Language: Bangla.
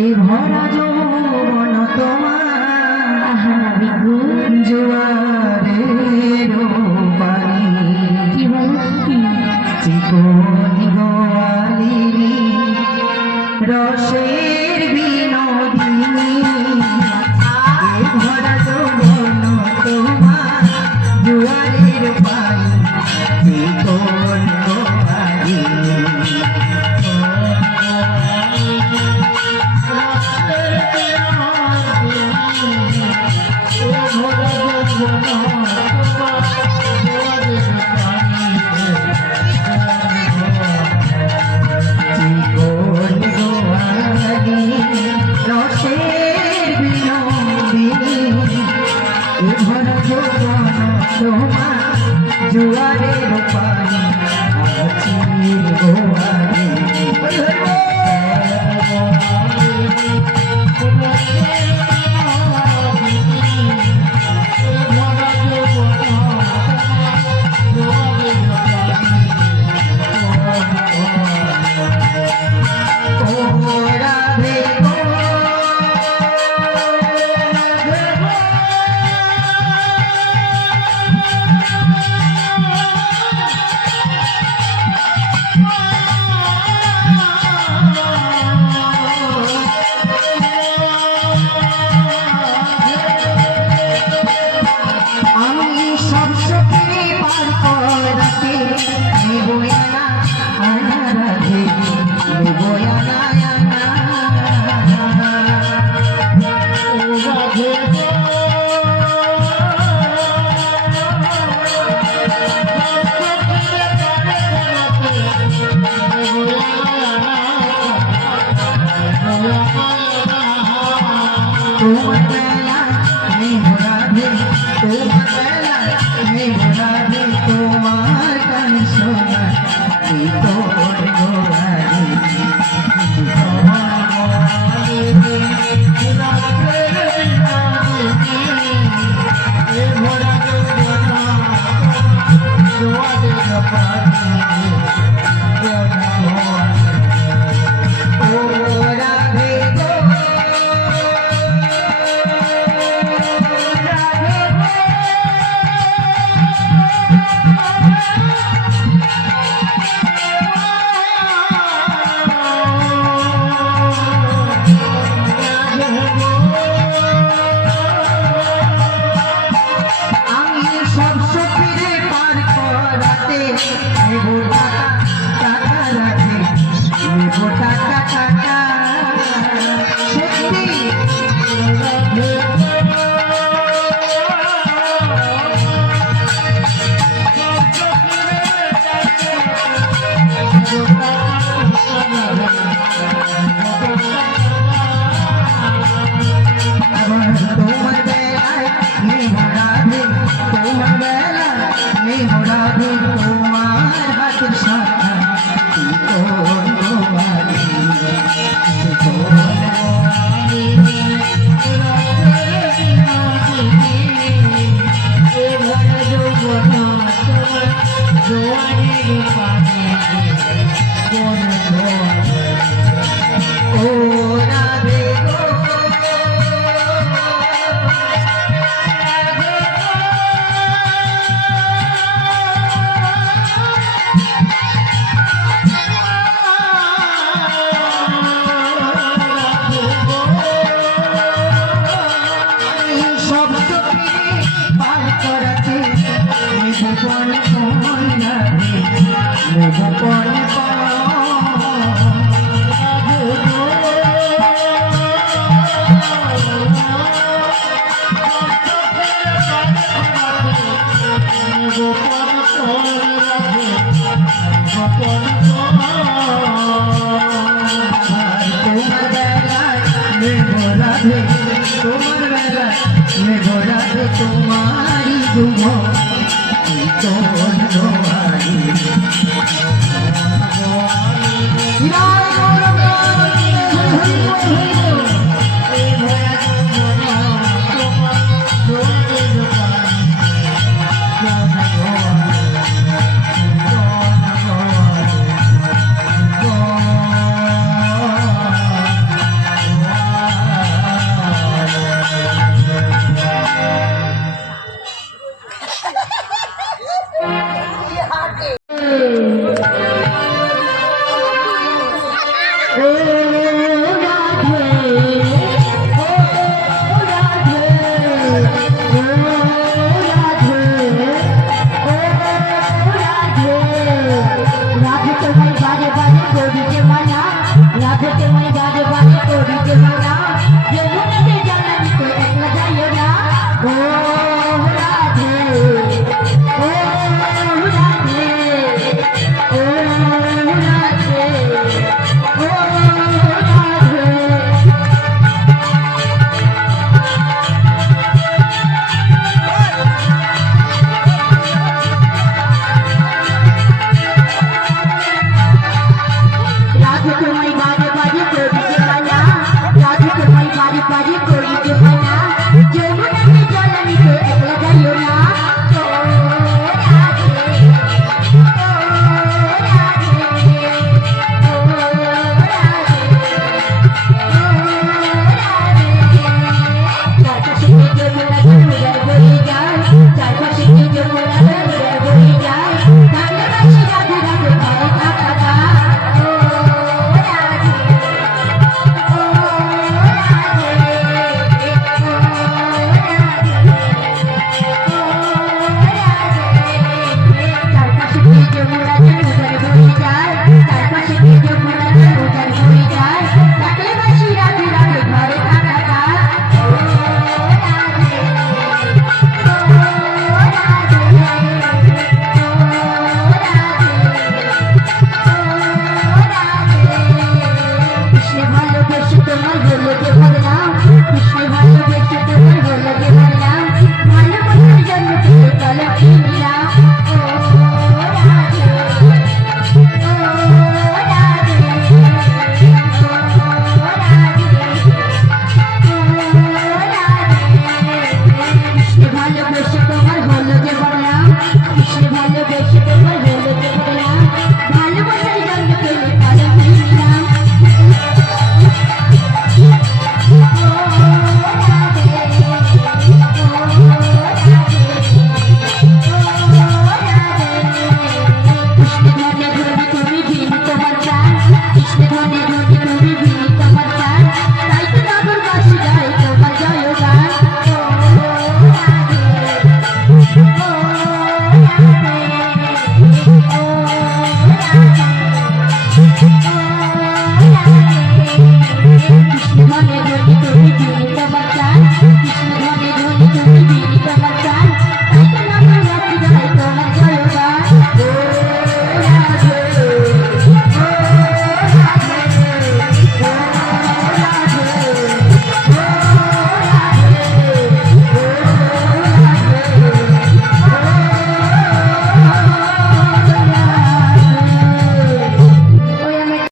এই ভরা যৌবন তোমার জোয়ারের পানি কি বলো কি চিকনি গোয়ালিনী রসের বিনোদিনী এই ভরা যৌবন তোমার জোয়ারের পানি চিকনি গোয়ালিনী জুয়ারের পানি আছির গোয়ারে তোমার বেলা নেই রাধে তোমার বেলা নেই রাধে তোমার গান শোনা এই তোর গোয়ারি তোমার বেলা মেঘরাতে তোমারি দুঃখ তোর দোয়ারি রাধে তোমায় বারে বারে করিতে মানা, রাধে তোমায় বারে বারে করিতে মানা, যমুনাতে জ্বালানি তো একলা যাইও না। ও রাধে, ও রাধে, ও রাধে, ও রাধে। রাধে তোমায় বারে বারে করিতে মানা, রাধে তোমায় বারে বারে করিতে মানা, যমুনাতে জ্বালানিতে একলা যাইও না। ও রাধে, ও রাধে, ও রাধে, ও রাধে। চারপাশে কি যমুনা ঝুড়ার বয়ে যায়, চারপাশে কি যমুনা ঝুড়ার বয়ে যায়, ভালোবাসি রাধে রাধে ঘরে থাকা যায়। ও রাধে, ও রাধে, ও রাধে, চারপাশে কি যমুনা ঝুড়ার বয়ে যায়, চারপাশে কি যমুনা ঝুড়ার বয়ে যায়, ভালোবাসি রাধে রাধে ঘরে থাকা যায়। ও রাধে, ও রাধে, কৃষ্ণ ভালোবেসে তোমার হলো যে ভরলাম, কৃষ্ণ ভালোবেসে তোমার হলো যে ভরলাম, ভালোবাসার জন্য তুই চলো কিনলাম। ও রাধে, ও রাধে, ও রাধে, কৃষ্ণ ভালোবেসে তোমার হলো যে ভরলাম, কৃষ্ণ ভালোবেসে তোমার হলো যে ভরলাম, ভালোবাসার জন্য তুই চলো কিনলাম। Oh,